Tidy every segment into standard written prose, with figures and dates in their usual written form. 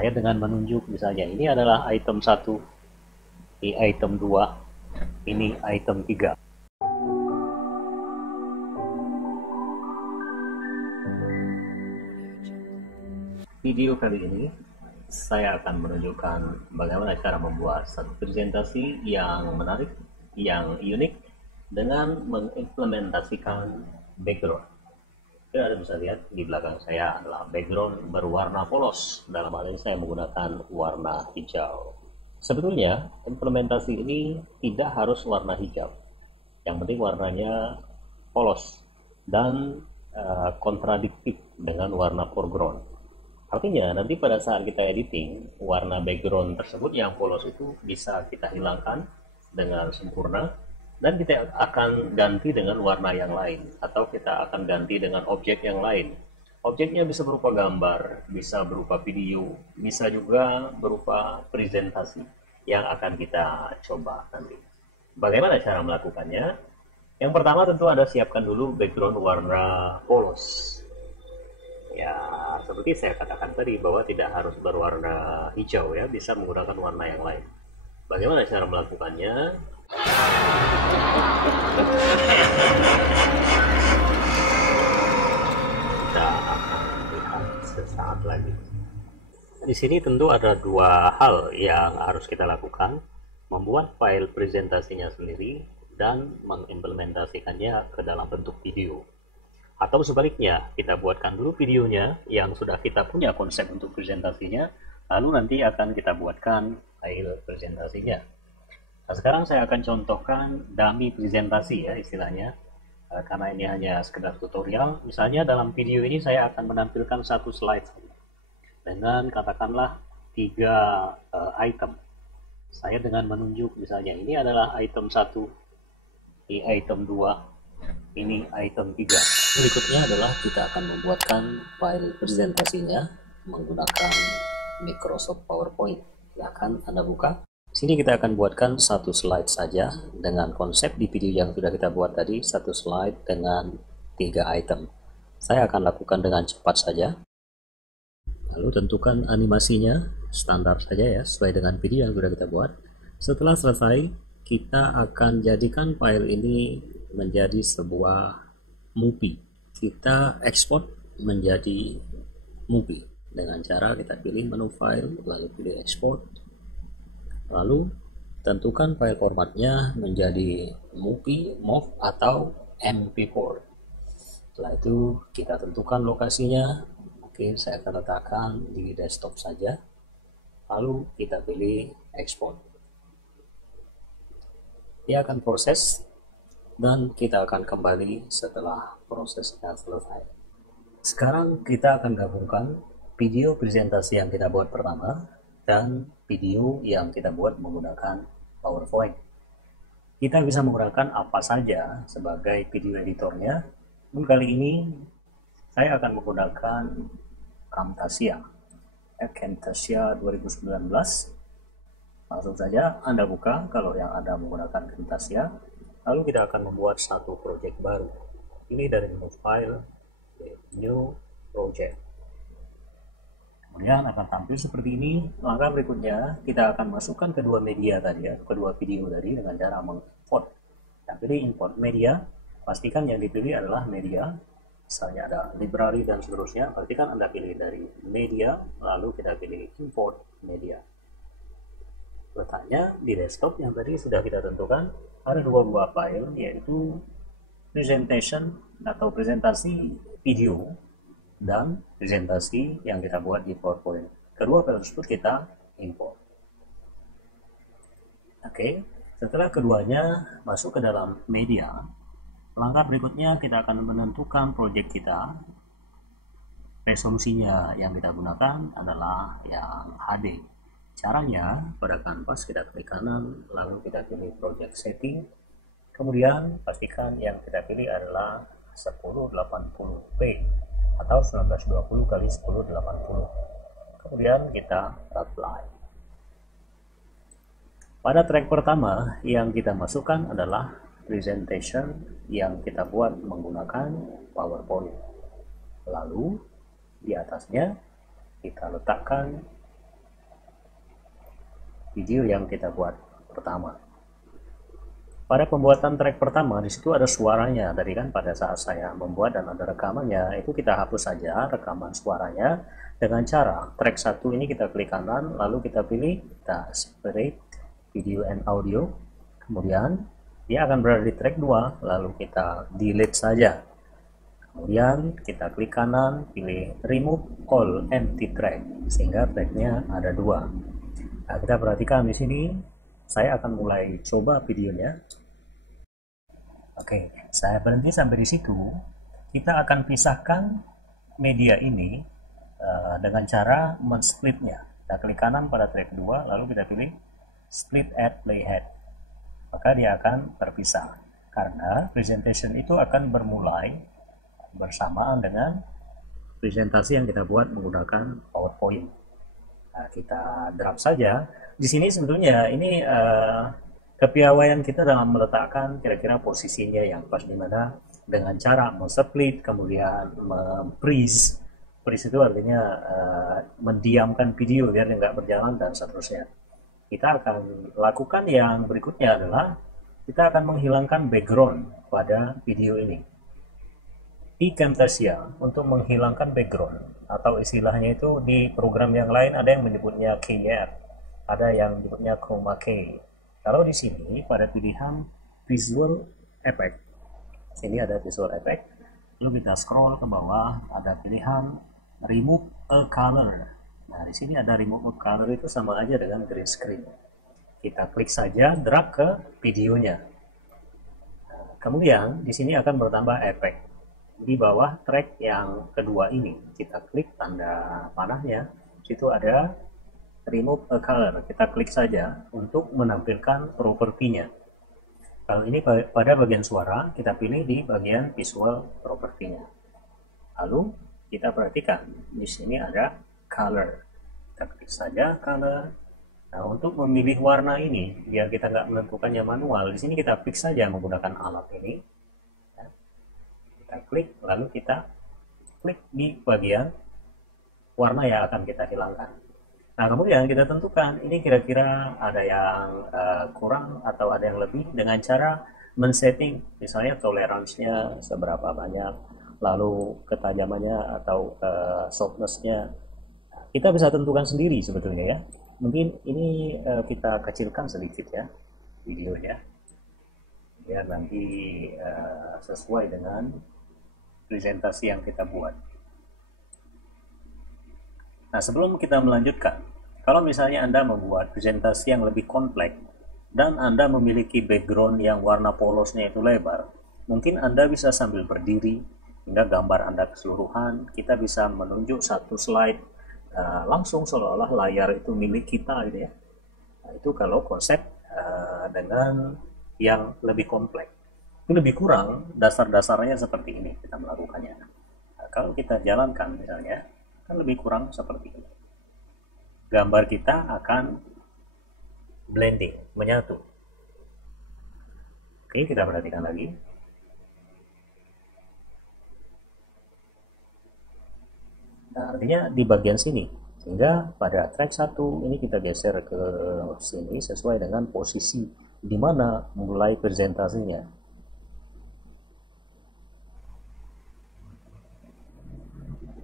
Saya dengan menunjuk misalnya ini adalah item 1, ini item 2, ini item 3. Video kali ini saya akan menunjukkan bagaimana cara membuat satu presentasi yang menarik, yang unik dengan mengimplementasikan background. Kita ada bisa lihat di belakang saya adalah background berwarna polos. Dalam hal ini saya menggunakan warna hijau. Sebetulnya implementasi ini tidak harus warna hijau. Yang penting warnanya polos dan kontradiktif dengan warna foreground. Artinya nanti pada saat kita editing, warna background tersebut yang polos itu bisa kita hilangkan dengan sempurna dan kita akan ganti dengan warna yang lain atau kita akan ganti dengan objek yang lain. Objeknya bisa berupa gambar, bisa berupa video, bisa juga berupa presentasi yang akan kita coba nanti. Bagaimana cara melakukannya? Yang pertama tentu Anda siapkan dulu background warna polos. Ya, seperti saya katakan tadi bahwa tidak harus berwarna hijau ya, bisa menggunakan warna yang lain. Bagaimana cara melakukannya? Kita akan lihat sesaat lagi. Di sini tentu ada dua hal yang harus kita lakukan, membuat file presentasinya sendiri dan mengimplementasikannya ke dalam bentuk video. Atau sebaliknya, kita buatkan dulu videonya yang sudah kita punya konsep untuk presentasinya, lalu nanti akan kita buatkan file presentasinya. Nah, sekarang saya akan contohkan dummy presentasi ya istilahnya, karena ini hanya sekedar tutorial. Misalnya dalam video ini saya akan menampilkan satu slide dengan katakanlah 3 item. Saya dengan menunjuk misalnya ini adalah item 1, ini item 2, ini item 3. Berikutnya adalah kita akan membuatkan file presentasinya menggunakan Microsoft PowerPoint. Silahkan Anda buka. Sini kita akan buatkan satu slide saja dengan konsep di video yang sudah kita buat tadi, satu slide dengan 3 item. Saya akan lakukan dengan cepat saja. Lalu tentukan animasinya standar saja ya, sesuai dengan video yang sudah kita buat. Setelah selesai, kita akan jadikan file ini menjadi sebuah movie. Kita ekspor menjadi movie dengan cara kita pilih menu file, lalu pilih export, lalu tentukan file formatnya menjadi movie, MOV atau MP4. Setelah itu kita tentukan lokasinya. Mungkin saya akan letakkan di desktop saja, lalu kita pilih export. Dia akan proses dan kita akan kembali setelah prosesnya selesai. Sekarang kita akan gabungkan video presentasi yang kita buat pertama dan video yang kita buat menggunakan PowerPoint. Kita bisa menggunakan apa saja sebagai video editornya. Kali ini saya akan menggunakan Camtasia 2019. Langsung saja Anda buka kalau yang Anda menggunakan Camtasia. Lalu kita akan membuat satu project baru. Ini dari menu file, new project. Kemudian akan tampil seperti ini. Langkah berikutnya kita akan masukkan kedua media tadi ya, kedua video tadi dengan cara mengimport. Kita pilih import media, pastikan yang dipilih adalah media. Misalnya ada library dan seterusnya, pastikan Anda pilih dari media, lalu kita pilih import media. Letaknya di desktop yang tadi sudah kita tentukan, ada dua buah file, yaitu presentation atau presentasi video dan presentasi yang kita buat di PowerPoint. Kedua file tersebut kita import. Oke, setelah keduanya masuk ke dalam media, langkah berikutnya kita akan menentukan project kita. Resolusinya yang kita gunakan adalah yang HD. Caranya pada kanvas kita klik kanan, lalu kita pilih project setting. Kemudian pastikan yang kita pilih adalah 1080p atau 1920 x 1080. Kemudian kita apply. Pada track pertama yang kita masukkan adalah presentation yang kita buat menggunakan PowerPoint. Lalu di atasnya kita letakkan video yang kita buat pertama. Pada pembuatan track pertama, di situ ada suaranya. Tadi kan pada saat saya membuat dan ada rekamannya, itu kita hapus saja rekaman suaranya dengan cara track 1 ini kita klik kanan, lalu kita pilih, kita separate video and audio. Kemudian dia akan berada di track 2, lalu kita delete saja. Kemudian kita klik kanan, pilih remove all empty track, sehingga tracknya ada 2. Nah, kita perhatikan di sini, saya akan mulai coba videonya. Oke, saya berhenti sampai di situ. Kita akan pisahkan media ini dengan cara men-splitnya. Kita klik kanan pada track 2, lalu kita pilih split at playhead. Maka dia akan terpisah. Karena presentation itu akan bermulai bersamaan dengan presentasi yang kita buat menggunakan PowerPoint. Nah, kita drop saja. Di sini sebetulnya ini kepiawaian kita dalam meletakkan kira-kira posisinya yang pas di mana dengan cara men-split, kemudian freeze. Freeze itu artinya mendiamkan video biar nggak berjalan dan seterusnya. Kita akan lakukan yang berikutnya adalah kita akan menghilangkan background pada video ini. Di Camtasia untuk menghilangkan background atau istilahnya itu di program yang lain ada yang menyebutnya keyer, ada yang menyebutnya chroma key. Kalau di sini pada pilihan visual effect, sini ada visual effect, lalu kita scroll ke bawah ada pilihan remove a color. Nah di sini ada remove a color, itu sama aja dengan green screen. Kita klik saja, drag ke videonya. Nah, kemudian di sini akan bertambah efek. Di bawah track yang kedua ini kita klik tanda panahnya, situ ada remove a color, kita klik saja untuk menampilkan propertinya. Kalau ini pada bagian suara, kita pilih di bagian visual propertinya. Lalu kita perhatikan di sini ada color, kita klik saja color. Nah, untuk memilih warna ini biar kita nggak menentukannya manual, di sini kita klik saja menggunakan alat ini. Kita klik, lalu kita klik di bagian warna yang akan kita hilangkan. Nah, kemudian kita tentukan ini kira-kira ada yang kurang atau ada yang lebih dengan cara men-setting, misalnya toleransinya seberapa banyak, lalu ketajamannya atau softness-nya. Kita bisa tentukan sendiri sebetulnya ya. Mungkin ini kita kecilkan sedikit ya videonya, biar nanti sesuai dengan presentasi yang kita buat. Nah, sebelum kita melanjutkan, kalau misalnya Anda membuat presentasi yang lebih kompleks dan Anda memiliki background yang warna polosnya itu lebar, mungkin Anda bisa sambil berdiri hingga gambar Anda keseluruhan. Kita bisa menunjuk satu slide langsung seolah-olah layar itu milik kita gitu ya. Nah, itu kalau konsep dengan yang lebih kompleks. Itu lebih kurang dasar-dasarnya seperti ini kita melakukannya. Nah, kalau kita jalankan misalnya, kan lebih kurang seperti ini. Gambar kita akan blending, menyatu. Oke, kita perhatikan lagi. Nah, artinya di bagian sini. Sehingga pada track 1 ini kita geser ke sini sesuai dengan posisi di mana mulai presentasinya.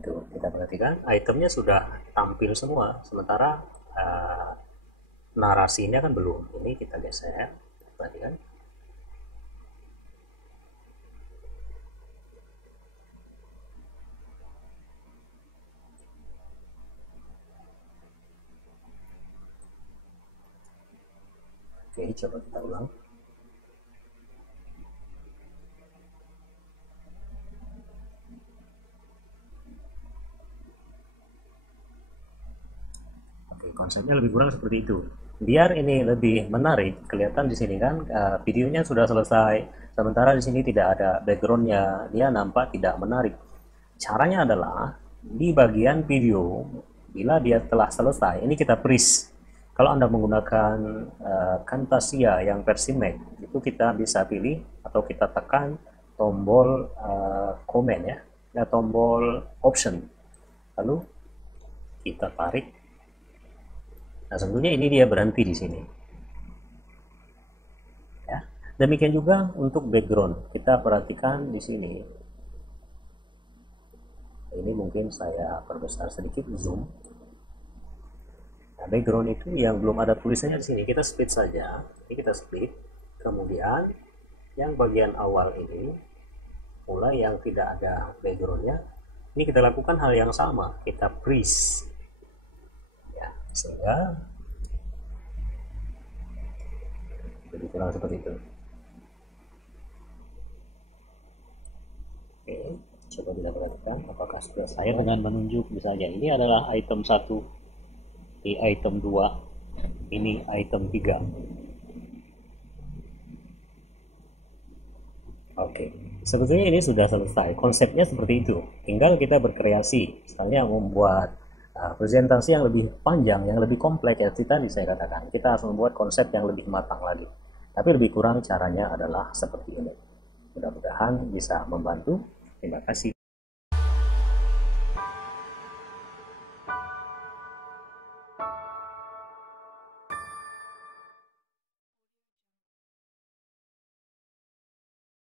Tuh, kita perhatikan itemnya sudah tampil semua, sementara narasinya kan belum. Ini kita geser, perhatikan. Oke, coba kita ulang. Konsepnya lebih kurang seperti itu. Biar ini lebih menarik, kelihatan di sini kan videonya sudah selesai, sementara di sini tidak ada backgroundnya, dia nampak tidak menarik. Caranya adalah di bagian video, bila dia telah selesai, ini kita freeze. Kalau Anda menggunakan Camtasia yang versi Mac, itu kita bisa pilih atau kita tekan tombol komen ya, tombol option, lalu kita tarik Nah, sebetulnya ini dia berhenti di sini. Ya. Demikian juga untuk background. Kita perhatikan di sini. Ini mungkin saya perbesar sedikit zoom. Nah, background itu yang belum ada tulisannya di sini, kita split saja. Ini kita split. Kemudian yang bagian awal ini, mulai yang tidak ada backgroundnya, ini kita lakukan hal yang sama. Kita freeze. Ya, sehingga jadi kurang seperti itu. Oke, coba kita perhatikan apakah sudah saya dengan menunjuk misalnya ini adalah item 1, ini item 2, ini item 3. Oke, sebetulnya ini sudah selesai. Konsepnya seperti itu. Tinggal kita berkreasi, misalnya membuat presentasi yang lebih panjang, yang lebih kompleks, ya tadi saya katakan. Kita harus membuat konsep yang lebih matang lagi. Tapi lebih kurang caranya adalah seperti ini. Mudah-mudahan bisa membantu. Terima kasih.